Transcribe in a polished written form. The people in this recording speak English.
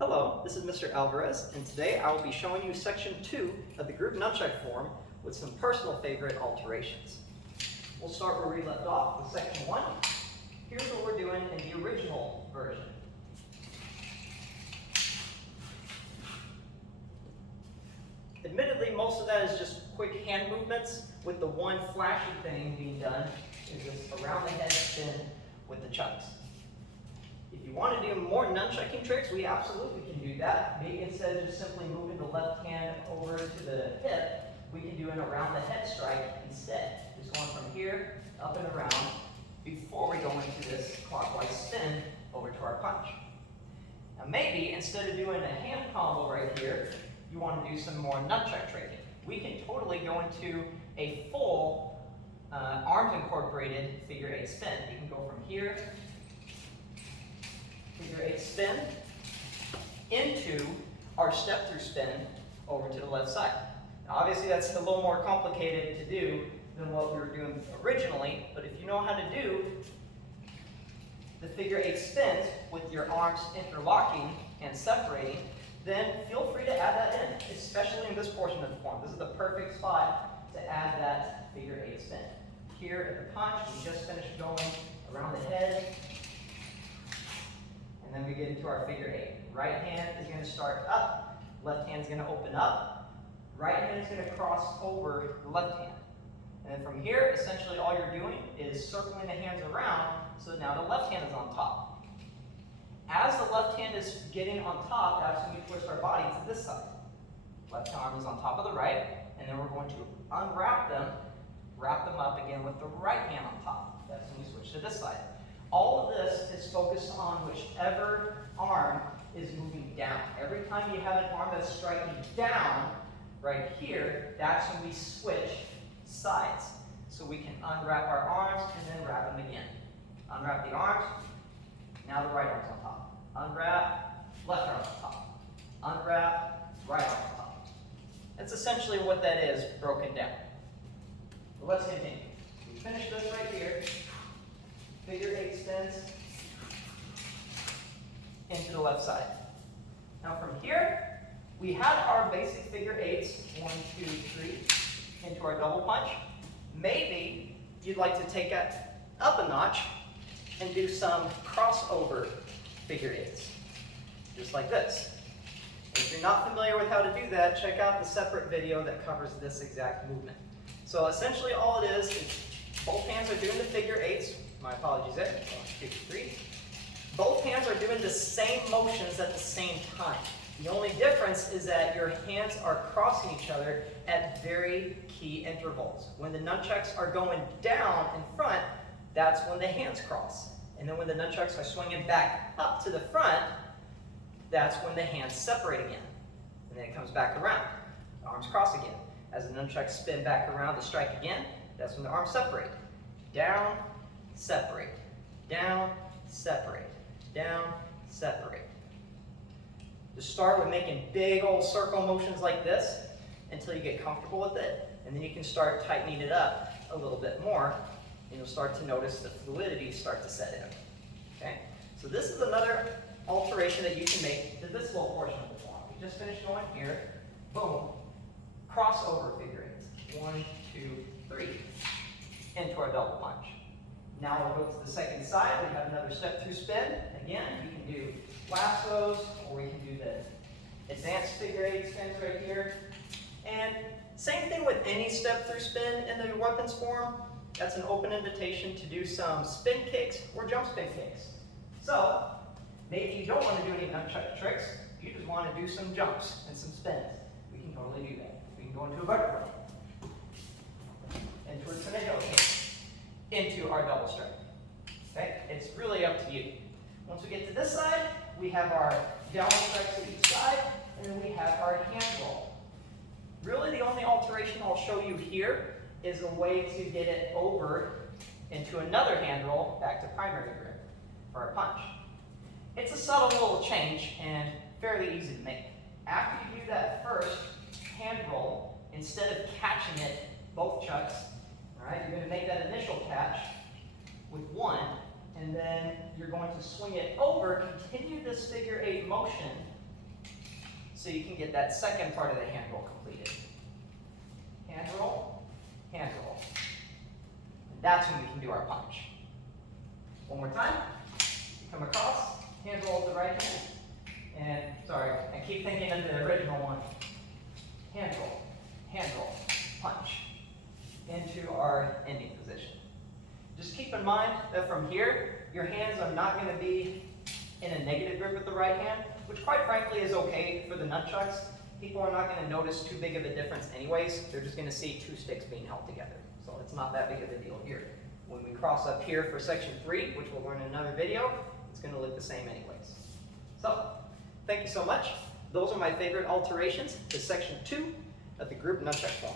Hello, this is Mr. Alvarez, and today I will be showing you section 2 of the group Nunchux form with some personal favorite alterations. We'll start where we left off with section 1. Here's what we're doing in the original version. Admittedly, most of that is just quick hand movements, with the one flashy thing being done is this around the head spin with the chucks. If you want to do more nunchucking tricks, we absolutely can do that. Maybe instead of just simply moving the left hand over to the hip, we can do an around the head strike instead. Just going from here, up and around, before we go into this clockwise spin over to our punch. Now maybe instead of doing a hand combo right here, you want to do some more nunchuck tricking. We can totally go into a full arms incorporated figure 8 spin. You can go from here, figure 8 spin, into our step through spin over to the left side. Now obviously that's a little more complicated to do than what we were doing originally, but if you know how to do the figure 8 spins with your arms interlocking and separating, then feel free to add that in, especially in this portion of the form. This is the perfect spot to add that figure 8 spin. Here at the punch, we just finished going around the head, and then we get into our figure 8. Right hand is going to start up, left hand is going to open up, right hand is going to cross over the left hand. And then from here, essentially all you're doing is circling the hands around, so now the left hand is on top. As the left hand is getting on top, that's when we twist our body to this side. Left arm is on top of the right, and then we're going to unwrap them, wrap them up again with the right hand on top. That's when we switch to this side. All of this is focused on whichever arm is moving down. Every time you have an arm that's striking down, right here, that's when we switch sides. So we can unwrap our arms and then wrap them again. Unwrap the arms, now the right arm's on top. Unwrap, left arm on top. Unwrap, right arm on top. That's essentially what that is broken down. But let's continue. We finish this right here. Figure 8 spins into the left side. Now from here, we had our basic figure 8s, 1, 2, 3, into our double punch. Maybe you'd like to take it up a notch and do some crossover figure 8s, just like this. If you're not familiar with how to do that, check out the separate video that covers this exact movement. So essentially all it is both hands are doing the figure 8s. My apologies there. 1, 2, 3. Both hands are doing the same motions at the same time. The only difference is that your hands are crossing each other at very key intervals. When the nunchucks are going down in front, that's when the hands cross. And then when the nunchucks are swinging back up to the front, that's when the hands separate again. And then it comes back around. The arms cross again. As the nunchucks spin back around to strike again, that's when the arms separate. Down, separate, down, separate, down, separate. Just start with making big old circle motions like this until you get comfortable with it, and then you can start tightening it up a little bit more, and you'll start to notice the fluidity start to set in. Okay? So this is another alteration that you can make to this little portion of the form. We just finished going here, boom, crossover figure 8s. 1, 2, 3, into our double punch. Now we'll go to the second side. We have another step through spin. Again, we can do lassos, or we can do the advanced figure 8 spins right here. And same thing with any step through spin in the weapons form. That's an open invitation to do some spin kicks or jump spin kicks. So maybe you don't want to do any nunchuck tricks. You just want to do some jumps and some spins. We can totally do that. We can go into a butterfly, into a tornado kick, into our double strike. Okay? It's really up to you. Once we get to this side, we have our downward strikes at each side, and then we have our hand roll. Really the only alteration I'll show you here is a way to get it over into another hand roll back to primary grip for our punch. It's a subtle little change and fairly easy to make. After you do that first hand roll, instead of catching it both chucks, alright, you're going to make that initial catch with one, and then you're going to swing it over, continue this figure 8 motion so you can get that second part of the hand roll completed. Hand roll, hand roll. And that's when we can do our punch. One more time. Come across, hand roll with the right hand. And, sorry, I keep thinking of the original one. Hand roll, punch. Into our ending position. Just keep in mind that from here, your hands are not going to be in a negative grip with the right hand, which quite frankly is okay for the nunchucks. People are not going to notice too big of a difference anyways. They're just going to see two sticks being held together. So it's not that big of a deal here. When we cross up here for section 3, which we'll learn in another video, it's going to look the same anyways. So, thank you so much. Those are my favorite alterations to section 2 of the group nunchuck form.